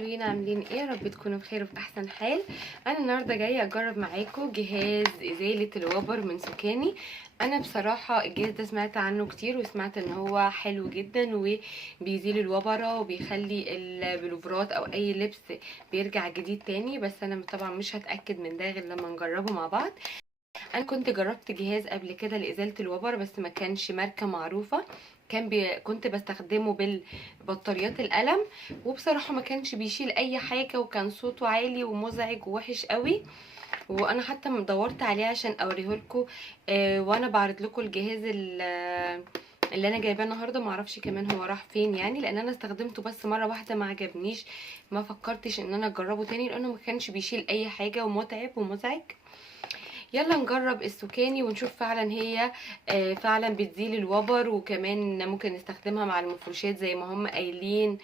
حلوين، عاملين ايه؟ يا رب تكونوا بخير وفي احسن حال. انا النهارده جايه اجرب معاكم جهاز ازاله الوبر من سوكاني. انا بصراحه الجهاز ده سمعت عنه كتير، وسمعت ان هو حلو جدا وبيزيل الوبره وبيخلي البلوفرات او اي لبس بيرجع جديد تاني. بس انا طبعا مش هتاكد من ده غير لما نجربه مع بعض. انا كنت جربت جهاز قبل كده لازاله الوبر، بس ما كانش ماركه معروفه. كنت بستخدمه بالبطاريات القلم، وبصراحه ما كانش بيشيل اي حاجه، وكان صوته عالي ومزعج ووحش قوي. وانا حتى دورت عليه عشان اوريه لكم. وانا بعرض لكم الجهاز اللي انا جايباه النهارده. معرفش كمان هو راح فين يعني، لان انا استخدمته بس مره واحده ما عجبنيش. ما فكرتش ان انا اجربه تاني لانه ما كانش بيشيل اي حاجه ومتعب ومزعج. يلا نجرب السوكاني ونشوف فعلا هي فعلا بتزيل الوبر، وكمان ممكن نستخدمها مع المفروشات زي ما هم قايلين،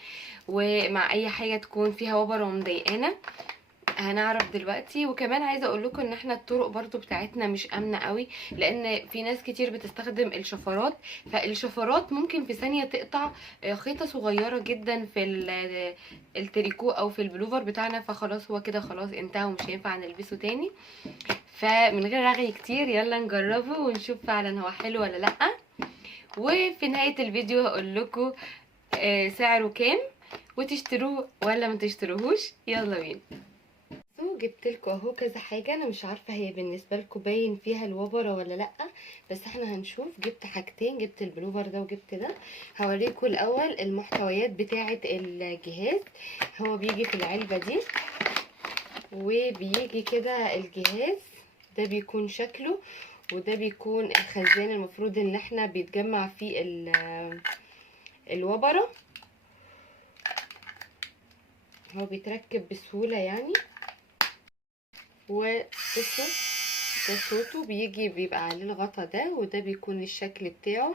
ومع اي حاجه تكون فيها وبر ومضايقانا. هنعرف دلوقتي. وكمان عايزه اقول لكم ان احنا الطرق برضو بتاعتنا مش امنه قوي، لان في ناس كتير بتستخدم الشفرات. فالشفرات ممكن في ثانيه تقطع خيطه صغيره جدا في التريكو او في البلوفر بتاعنا، فخلاص هو كده خلاص انتهى ومش هينفع نلبسه تاني. فمن غير رغي كتير يلا نجربه ونشوف فعلا هو حلو ولا لا. وفي نهايه الفيديو هقول لكم سعره كام، وتشتروه ولا ما تشتروهوش. يلا بينا. جبت لكم اهو كذا حاجه. انا مش عارفه هي بالنسبه لكم باين فيها الوبره ولا لا، بس احنا هنشوف. جبت حاجتين، جبت البلوفر ده وجبت ده. هوريكم الاول المحتويات بتاعه الجهاز. هو بيجي في العلبه دي، وبيجي كده الجهاز ده بيكون شكله، وده بيكون الخزان المفروض ان احنا بيتجمع فيه الوبره. هو بيتركب بسهوله يعني. وبصوا ده صوته، بيبقى عليه الغطا ده، وده بيكون الشكل بتاعه.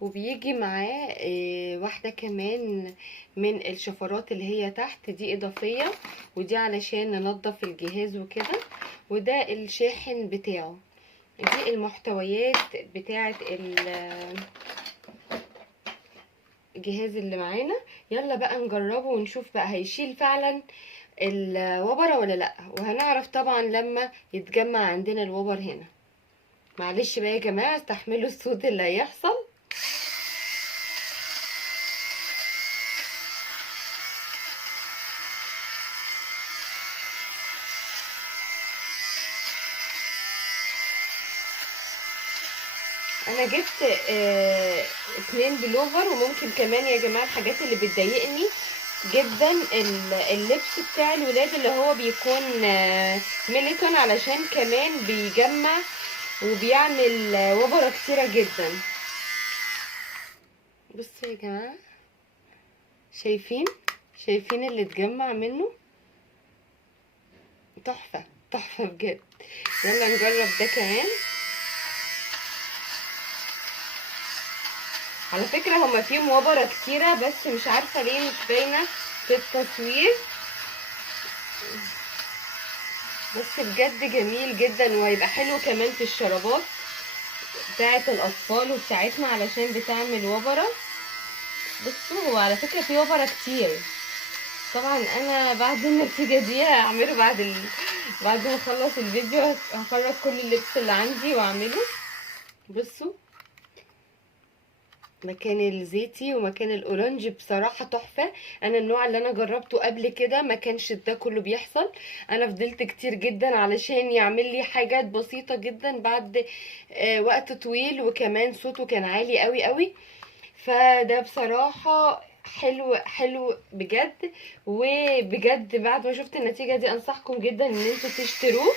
وبيجي معاه واحدة كمان من الشفرات اللي هي تحت دي اضافية، ودي علشان ننضف الجهاز وكده. وده الشاحن بتاعه. دي المحتويات بتاعة الجهاز اللي معانا. يلا بقى نجربه ونشوف بقى هيشيل فعلا الوبرة ولا لا، وهنعرف طبعا لما يتجمع عندنا الوبر هنا. معلش بقى يا جماعة، استحملوا الصوت اللي هيحصل. انا جبت 2 بلوفر، وممكن كمان يا جماعة الحاجات اللي بتضايقني جدا اللبس بتاع الولاد اللي هو بيكون ميليتون، علشان كمان بيجمع وبيعمل وبرة كتيرة جدا. بصوا يا جماعة، شايفين اللي اتجمع منه؟ تحفة تحفة بجد. يلا نجرب ده كمان. على فكرة هما فيهم وبرة كتيرة، بس مش عارفة ليه مش باينة في التصوير. بس بجد جميل جدا، وهيبقى حلو كمان في الشرابات بتاعة الأطفال وبتاعتنا علشان بتعمل وبرة. بصوا هو على فكرة فيه وبرة كتير. طبعا انا بعد النتيجة دي هعمله بعد ما اخلص الفيديو هخرج كل اللبس اللي عندي واعمله. بصوا مكان الزيتي ومكان الاورنج بصراحة تحفة. انا النوع اللي انا جربته قبل كده ما كانش ده كله بيحصل. انا فضلت كتير جدا علشان يعمل لي حاجات بسيطة جدا بعد وقت طويل، وكمان صوته كان عالي قوي قوي. فده بصراحة حلو حلو بجد. وبجد بعد ما شفت النتيجة دي انصحكم جدا ان انتوا تشتروه،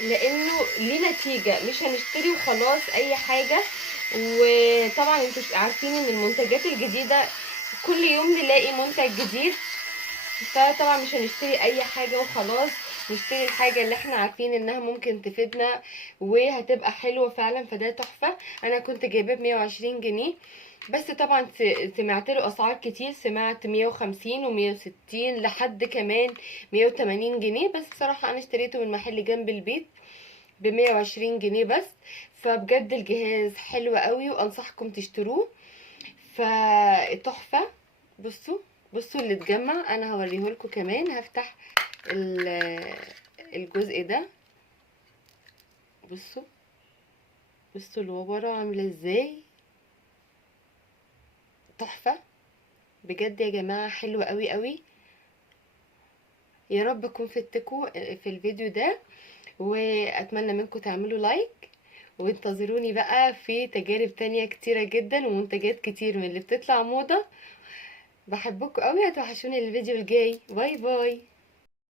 لانه ليه نتيجة. مش هنشتري وخلاص اي حاجة. وطبعا انتوا عارفين ان المنتجات الجديدة كل يوم نلاقي منتج جديد، فطبعا مش هنشتري اي حاجة وخلاص. نشتري الحاجة اللي احنا عارفين انها ممكن تفيدنا وهتبقى حلوة فعلا. فده تحفة. انا كنت جايباه ب120 جنيه، بس طبعا سمعت له اسعار كتير. سمعت 150 و160 لحد كمان 180 جنيه، بس بصراحة انا اشتريته من محل جنب البيت ب120 جنيه بس. فبجد الجهاز حلو قوي وانصحكم تشتروه. فتحفة. بصوا بصوا اللي اتجمع انا هوريهولكوا كمان. هفتح الجزء ده. بصوا بصوا الوبرة عاملة ازاي، تحفة بجد يا جماعة، حلوة قوي قوي. يا رب اكون فدتكم في الفيديو ده، واتمنى منكم تعملوا لايك، وانتظروني بقى في تجارب تانية كتيرة جدا ومنتجات كتير من اللي بتطلع موضة. بحبكم قوي، هتوحشوني الفيديو الجاي. باي باي.